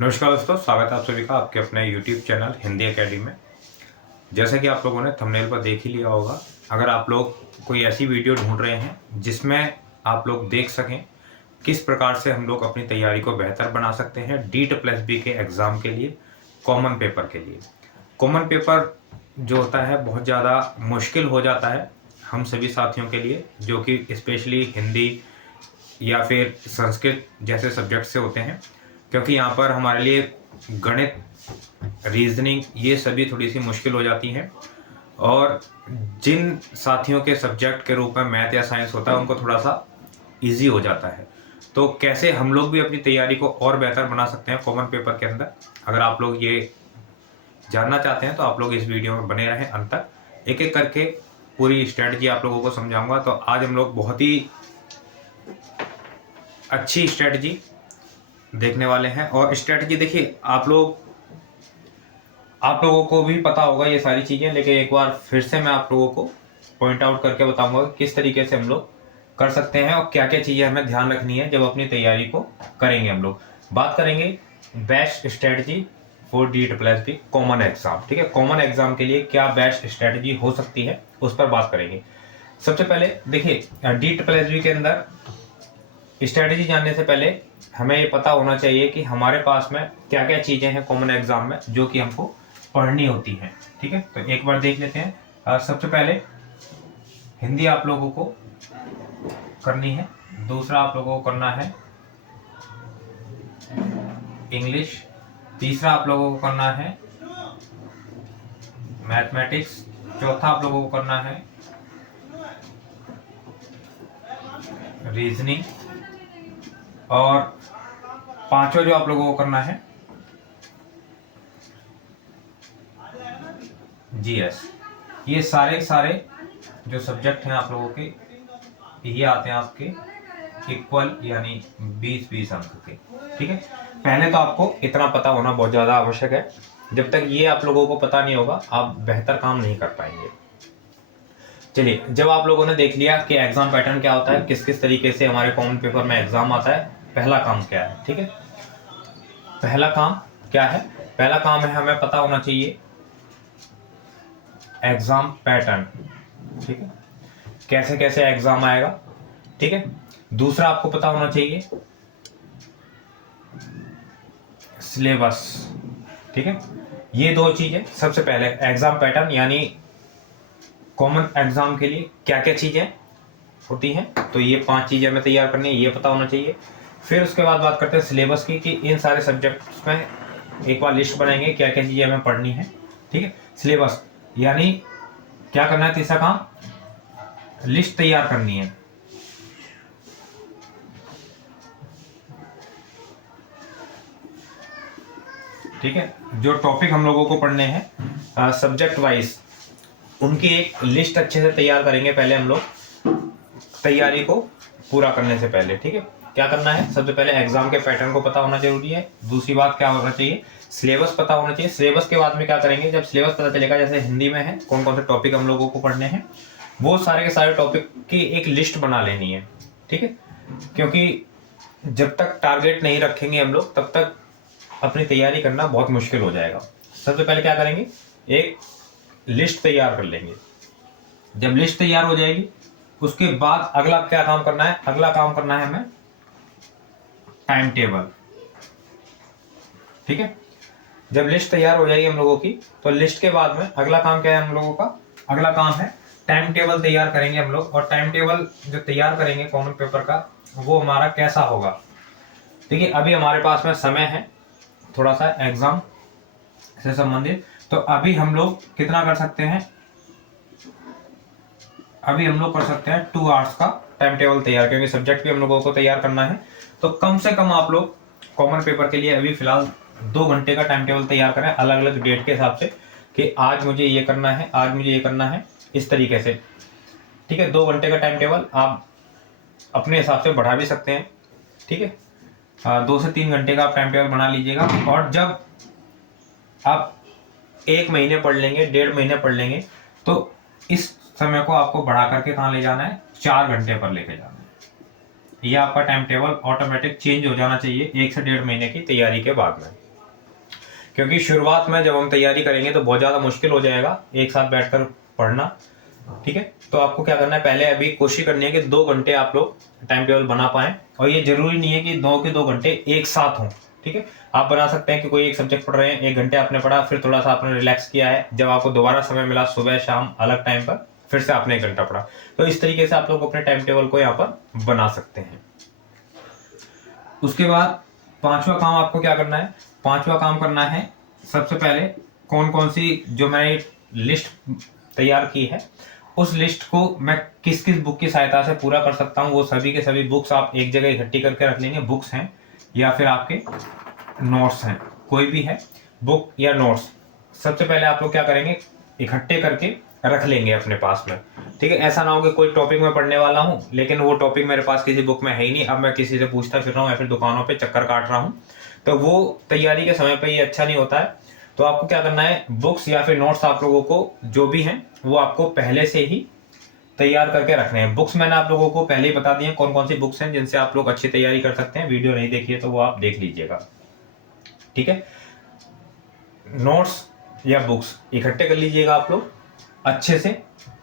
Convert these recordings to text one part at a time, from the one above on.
नमस्कार दोस्तों, स्वागत है आप सभी का आपके अपने YouTube चैनल हिंदी एकेडमी में। जैसा कि आप लोगों ने थंबनेल पर देख ही लिया होगा, अगर आप लोग कोई ऐसी वीडियो ढूंढ रहे हैं जिसमें आप लोग देख सकें किस प्रकार से हम लोग अपनी तैयारी को बेहतर बना सकते हैं DEET+B के एग्ज़ाम के लिए, कॉमन पेपर के लिए। कॉमन पेपर जो होता है बहुत ज़्यादा मुश्किल हो जाता है हम सभी साथियों के लिए, जो कि स्पेशली हिंदी या फिर संस्कृत जैसे सब्जेक्ट से होते हैं, क्योंकि यहाँ पर हमारे लिए गणित, रीजनिंग ये सभी थोड़ी सी मुश्किल हो जाती हैं। और जिन साथियों के सब्जेक्ट के रूप में मैथ या साइंस होता है उनको थोड़ा सा इजी हो जाता है। तो कैसे हम लोग भी अपनी तैयारी को और बेहतर बना सकते हैं कॉमन पेपर के अंदर, अगर आप लोग ये जानना चाहते हैं तो आप लोग इस वीडियो में बने रहें अंत तक। एक एक करके पूरी स्ट्रेटजी आप लोगों को समझाऊंगा। तो आज हम लोग बहुत ही अच्छी स्ट्रेटजी देखने वाले हैं। और स्ट्रेटजी देखिए, आप लोगों को भी पता होगा ये सारी चीज़ें, लेकिन एक बार फिर से मैं आप लोगों को पॉइंट आउट करके बताऊंगा कि किस तरीके से हम लोग कर सकते हैं और क्या क्या चीज़ें हमें ध्यान रखनी है जब अपनी तैयारी को करेंगे। हम लोग बात करेंगे best strategy for DEET+B common exam. ठीक है, कॉमन एग्जाम के लिए क्या बेस्ट स्ट्रेटजी हो सकती है उस पर बात करेंगे। सबसे पहले देखिए, DEET+B के अंदर स्ट्रेटजी जानने से पहले हमें ये पता होना चाहिए कि हमारे पास में क्या क्या चीज़ें हैं कॉमन एग्जाम में जो कि हमको पढ़नी होती हैं। ठीक है, तो एक बार देख लेते हैं। सबसे पहले हिंदी आप लोगों को करनी है, दूसरा आप लोगों को करना है इंग्लिश, तीसरा आप लोगों को करना है मैथमेटिक्स, चौथा आप लोगों को करना है रीजनिंग, और पांचवा जो आप लोगों को करना है GS। ये सारे जो सब्जेक्ट हैं आप लोगों के, ये आते हैं आपके इक्वल यानी 20-20 अंक के। ठीक है, पहले तो आपको इतना पता होना बहुत ज़्यादा आवश्यक है। जब तक ये आप लोगों को पता नहीं होगा आप बेहतर काम नहीं कर पाएंगे। चलिए, जब आप लोगों ने देख लिया कि एग्जाम पैटर्न क्या होता है, किस किस तरीके से हमारे कॉमन पेपर में एग्जाम आता है, पहला काम क्या है। ठीक है, पहला काम क्या है? पहला काम है हमें पता होना चाहिए एग्जाम पैटर्न। ठीक है, कैसे कैसे एग्जाम आएगा। ठीक है, दूसरा आपको पता होना चाहिए सिलेबस। ठीक है, ये दो चीजें। सबसे पहले एग्जाम पैटर्न यानी कॉमन एग्जाम के लिए क्या क्या चीजें होती हैं, तो ये 5 चीजें हमें तैयार करनी है, ये पता होना चाहिए। फिर उसके बाद बात करते हैं सिलेबस की, कि इन सारे सब्जेक्ट्स में एक बार लिस्ट बनाएंगे क्या क्या चीजें हमें पढ़नी है। ठीक है, सिलेबस यानी क्या करना है, तीसरा काम लिस्ट तैयार करनी है। ठीक है, जो टॉपिक हम लोगों को पढ़ने हैं सब्जेक्ट वाइज, उनकी एक लिस्ट अच्छे से तैयार करेंगे पहले हम लोग तैयारी को पूरा करने से पहले। ठीक है, क्या करना है, सबसे पहले एग्जाम के पैटर्न को पता होना जरूरी है। दूसरी बात क्या होना चाहिए, सिलेबस पता होना चाहिए। सिलेबस के बाद में क्या करेंगे, जब सिलेबस पता चलेगा, जैसे हिंदी में है कौन कौन से टॉपिक हम लोगों को पढ़ने हैं, वो सारे के सारे टॉपिक की एक लिस्ट बना लेनी है। ठीक है, क्योंकि जब तक टारगेट नहीं रखेंगे हम लोग तब तक अपनी तैयारी करना बहुत मुश्किल हो जाएगा। सबसे पहले क्या करेंगे, एक लिस्ट तैयार कर लेंगे। जब लिस्ट तैयार हो जाएगी उसके बाद अगला क्या काम करना है, अगला काम करना है हमें टाइम टेबल। ठीक है, जब लिस्ट तैयार हो जाएगी हम लोगों की, तो लिस्ट के बाद में अगला काम क्या है हम लोगों का, अगला काम है टाइम टेबल तैयार करेंगे हम लोग। और टाइम टेबल जो तैयार करेंगे कॉमन पेपर का, वो हमारा कैसा होगा। देखिए, अभी हमारे पास में समय है थोड़ा सा एग्जाम से संबंधित, तो अभी हम लोग कितना कर सकते हैं, अभी हम लोग कर सकते हैं 2 आवर्स का टाइम टेबल तैयार, क्योंकि सब्जेक्ट भी हम लोगों को तैयार करना है। तो कम से कम आप लोग कॉमन पेपर के लिए अभी फिलहाल 2 घंटे का टाइम टेबल तैयार करें, अलग अलग डेट के हिसाब से, कि आज मुझे ये करना है, आज मुझे ये करना है, इस तरीके से। ठीक है, 2 घंटे का टाइम टेबल आप अपने हिसाब से बढ़ा भी सकते हैं। ठीक है, 2 से 3 घंटे का आप टाइम टेबल बना लीजिएगा। और जब आप 1 महीने पढ़ लेंगे, 1.5 महीने पढ़ लेंगे, तो इस समय को आपको बढ़ा करके कहाँ ले जाना है, 4 घंटे पर लेके जाना है। ये आपका टाइम टेबल ऑटोमेटिक चेंज हो जाना चाहिए 1 से 1.5 महीने की तैयारी के बाद में। क्योंकि शुरुआत में जब हम तैयारी करेंगे तो बहुत ज़्यादा मुश्किल हो जाएगा एक साथ बैठकर पढ़ना। ठीक है, तो आपको क्या करना है, पहले अभी कोशिश करनी है कि 2 घंटे आप लोग टाइम टेबल बना पाएं, और ये जरूरी नहीं है कि 2 घंटे एक साथ हों। ठीक है, आप बना सकते हैं कि कोई एक सब्जेक्ट पढ़ रहे हैं, 1 घंटे आपने पढ़ा, फिर थोड़ा सा आपने रिलैक्स किया है, जब आपको दोबारा समय मिला सुबह शाम अलग टाइम पर फिर से आपने 1 घंटा पढ़ा। तो इस तरीके से आप लोग अपने टाइम टेबल को यहाँ पर बना सकते हैं। उसके बाद 5वां काम आपको क्या करना है, 5वां काम करना है, सबसे पहले कौन कौन सी जो मैंने लिस्ट तैयार की है उस लिस्ट को मैं किस किस बुक की सहायता से पूरा कर सकता हूँ, वो सभी के सभी बुक्स आप एक जगह इकट्ठी करके रख लेंगे। बुक्स हैं या फिर आपके नोट्स हैं, कोई भी है बुक या नोट्स, सबसे पहले आप लोग क्या करेंगे, इकट्ठे करके रख लेंगे अपने पास में। ठीक है, ऐसा ना हो कि कोई टॉपिक में पढ़ने वाला हूँ लेकिन वो टॉपिक मेरे पास किसी बुक में है ही नहीं, अब मैं किसी से पूछता फिर रहा हूँ या फिर दुकानों पे चक्कर काट रहा हूँ, तो वो तैयारी के समय पे ये अच्छा नहीं होता है। तो आपको क्या करना है, बुक्स या फिर नोट्स आप लोगों को जो भी हैं वो आपको पहले से ही तैयार करके रखने हैं। बुक्स मैंने आप लोगों को पहले ही बता दिए कौन कौन सी बुक्स हैं जिनसे आप लोग अच्छी तैयारी कर सकते हैं, वीडियो नहीं देखी है तो वो आप देख लीजिएगा। ठीक है, नोट्स या बुक्स इकट्ठे कर लीजिएगा आप लोग अच्छे से,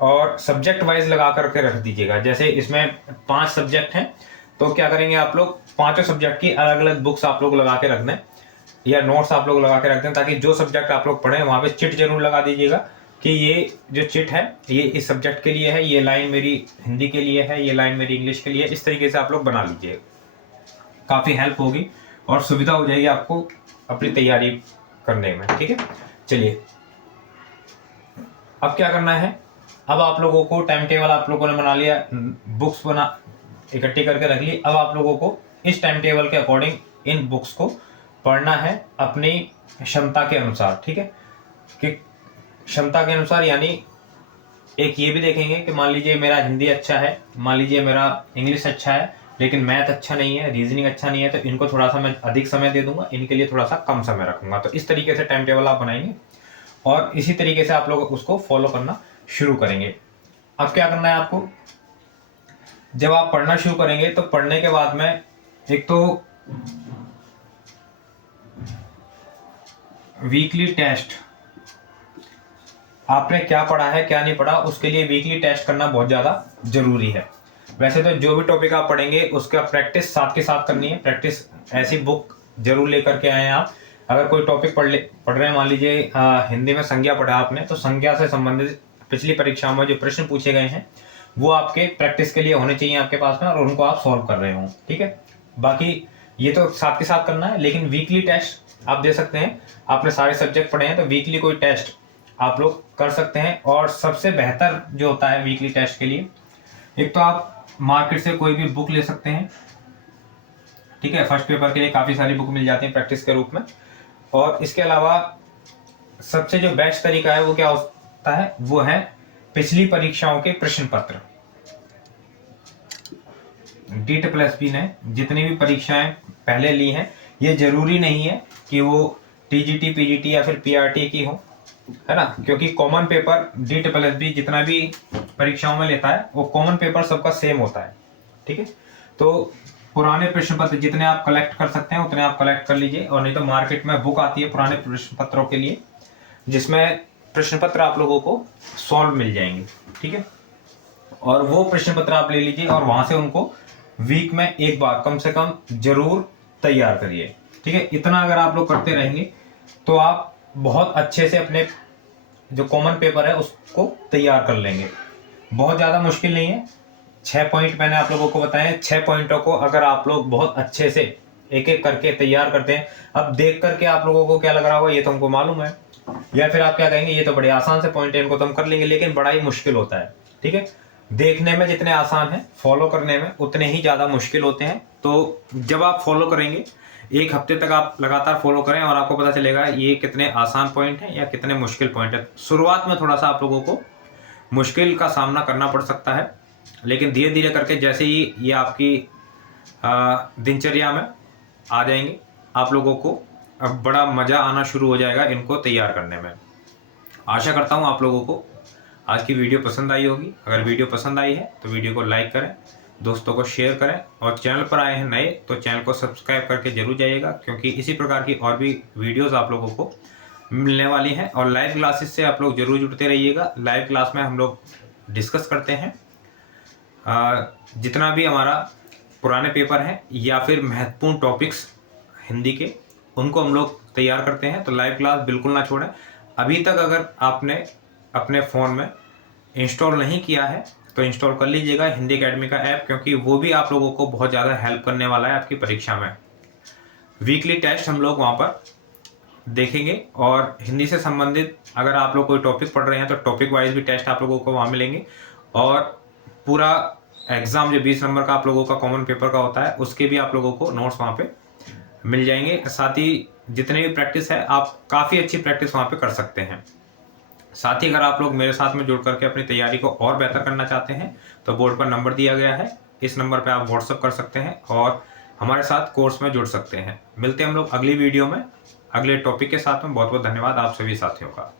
और सब्जेक्ट वाइज लगा करके रख दीजिएगा। जैसे इसमें 5 सब्जेक्ट हैं तो क्या करेंगे आप लोग, 5 सब्जेक्ट की अलग अलग बुक्स आप लोग लगा के रख दें या नोट्स आप लोग लगा के रख दें, ताकि जो सब्जेक्ट आप लोग पढ़ें वहाँ पे चिट जरूर लगा दीजिएगा कि ये जो चिट है ये इस सब्जेक्ट के लिए है, ये लाइन मेरी हिंदी के लिए है, ये लाइन मेरी इंग्लिश के लिए है। इस तरीके से आप लोग बना लीजिए, काफ़ी हेल्प होगी और सुविधा हो जाएगी आपको अपनी तैयारी करने में। ठीक है, चलिए अब क्या करना है, अब आप लोगों को टाइम टेबल आप लोगों ने बना लिया, बुक्स बना इकट्ठी करके रख ली। अब आप लोगों को इस टाइम टेबल के अकॉर्डिंग इन बुक्स को पढ़ना है अपनी क्षमता के अनुसार। ठीक है, कि क्षमता के अनुसार यानी एक ये भी देखेंगे कि मान लीजिए मेरा हिंदी अच्छा है, मान लीजिए मेरा इंग्लिश अच्छा है, लेकिन मैथ अच्छा नहीं है, रीजनिंग अच्छा नहीं है, तो इनको थोड़ा सा मैं अधिक समय दे दूंगा, इनके लिए थोड़ा सा कम समय रखूंगा। तो इस तरीके से टाइम टेबल आप बनाएंगे और इसी तरीके से आप लोग उसको फॉलो करना शुरू करेंगे। अब क्या करना है आपको, जब आप पढ़ना शुरू करेंगे तो पढ़ने के बाद में एक तो वीकली टेस्ट, आपने क्या पढ़ा है क्या नहीं पढ़ा उसके लिए वीकली टेस्ट करना बहुत ज़्यादा जरूरी है। वैसे तो जो भी टॉपिक आप पढ़ेंगे उसका प्रैक्टिस साथ के साथ करनी है, प्रैक्टिस ऐसी बुक जरूर लेकर के आए आप। अगर कोई टॉपिक पढ़ रहे हैं, मान लीजिए हिंदी में संज्ञा पढ़ा आपने, तो संज्ञा से संबंधित पिछली परीक्षाओं में जो प्रश्न पूछे गए हैं वो आपके प्रैक्टिस के लिए होने चाहिए आपके पास में, और उनको आप सॉल्व कर रहे हो। ठीक है, बाकी ये तो साथ के साथ करना है, लेकिन वीकली टेस्ट आप दे सकते हैं। आपने सारे सब्जेक्ट पढ़े हैं तो वीकली कोई टेस्ट आप लोग कर सकते हैं। और सबसे बेहतर जो होता है वीकली टेस्ट के लिए, एक तो आप मार्केट से कोई भी बुक ले सकते हैं। ठीक है, फर्स्ट पेपर के लिए काफ़ी सारी बुक मिल जाती हैं प्रैक्टिस के रूप में। और इसके अलावा सबसे जो बेस्ट तरीका है वो क्या होता है, वो है पिछली परीक्षाओं के प्रश्न पत्र। DSSB ने जितनी भी परीक्षाएं पहले ली हैं, ये जरूरी नहीं है कि वो TGT, PGT या फिर PRT की हो, है ना, क्योंकि कॉमन पेपर DSSB जितना भी परीक्षाओं में लेता है वो कॉमन पेपर सबका सेम होता है। ठीक है, तो पुराने प्रश्न पत्र जितने आप कलेक्ट कर सकते हैं उतने आप कलेक्ट कर लीजिए, और नहीं तो मार्केट में बुक आती है पुराने प्रश्न पत्रों के लिए जिसमें प्रश्न पत्र आप लोगों को सॉल्व मिल जाएंगे। ठीक है, और वो प्रश्न पत्र आप ले लीजिए और वहां से उनको वीक में एक बार कम से कम जरूर तैयार करिए। ठीक है, इतना अगर आप लोग करते रहेंगे तो आप बहुत अच्छे से अपने जो कॉमन पेपर है उसको तैयार कर लेंगे। बहुत ज़्यादा मुश्किल नहीं है, 6 पॉइंट मैंने आप लोगों को बताए हैं। 6 पॉइंटों को अगर आप लोग बहुत अच्छे से एक एक करके तैयार करते हैं, अब देख करके आप लोगों को क्या लग रहा होगा ये तो हमको मालूम है, या फिर आप क्या कहेंगे ये तो बड़े आसान से पॉइंट है, इनको तो हम कर लेंगे, लेकिन बड़ा ही मुश्किल होता है। ठीक है, देखने में जितने आसान है फॉलो करने में उतने ही ज़्यादा मुश्किल होते हैं। तो जब आप फॉलो करेंगे, 1 हफ्ते तक आप लगातार फॉलो करें और आपको पता चलेगा ये कितने आसान पॉइंट हैं या कितने मुश्किल पॉइंट है। शुरुआत में थोड़ा सा आप लोगों को मुश्किल का सामना करना पड़ सकता है, लेकिन धीरे धीरे करके जैसे ही ये आपकी दिनचर्या में आ जाएंगे, आप लोगों को अब बड़ा मज़ा आना शुरू हो जाएगा इनको तैयार करने में। आशा करता हूँ आप लोगों को आज की वीडियो पसंद आई होगी। अगर वीडियो पसंद आई है तो वीडियो को लाइक करें, दोस्तों को शेयर करें, और चैनल पर आए हैं नए तो चैनल को सब्सक्राइब करके जरूर जाइएगा, क्योंकि इसी प्रकार की और भी वीडियोस आप लोगों को मिलने वाली हैं। और लाइव क्लासेस से आप लोग जरूर जुड़ते रहिएगा। लाइव क्लास में हम लोग डिस्कस करते हैं जितना भी हमारा पुराने पेपर हैं या फिर महत्वपूर्ण टॉपिक्स हिंदी के, उनको हम लोग तैयार करते हैं। तो लाइव क्लास बिल्कुल ना छोड़ें। अभी तक अगर आपने अपने फ़ोन में इंस्टॉल नहीं किया है तो इंस्टॉल कर लीजिएगा हिंदी एकेडमी का ऐप, क्योंकि वो भी आप लोगों को बहुत ज़्यादा हेल्प करने वाला है आपकी परीक्षा में। वीकली टेस्ट हम लोग वहाँ पर देखेंगे, और हिंदी से संबंधित अगर आप लोग कोई टॉपिक पढ़ रहे हैं तो टॉपिक वाइज भी टेस्ट आप लोगों को वहाँ मिलेंगे। और पूरा एग्ज़ाम जो 20 नंबर का आप लोगों का कॉमन पेपर का होता है, उसके भी आप लोगों को नोट्स वहाँ पे मिल जाएंगे। साथ ही जितनी भी प्रैक्टिस है, आप काफ़ी अच्छी प्रैक्टिस वहाँ पे कर सकते हैं। साथ ही अगर आप लोग मेरे साथ में जुड़ करके अपनी तैयारी को और बेहतर करना चाहते हैं तो बोर्ड पर नंबर दिया गया है, इस नंबर पर आप व्हाट्सअप कर सकते हैं और हमारे साथ कोर्स में जुड़ सकते हैं। मिलते हैं हम लोग अगली वीडियो में अगले टॉपिक के साथ में। बहुत बहुत धन्यवाद आप सभी साथियों का।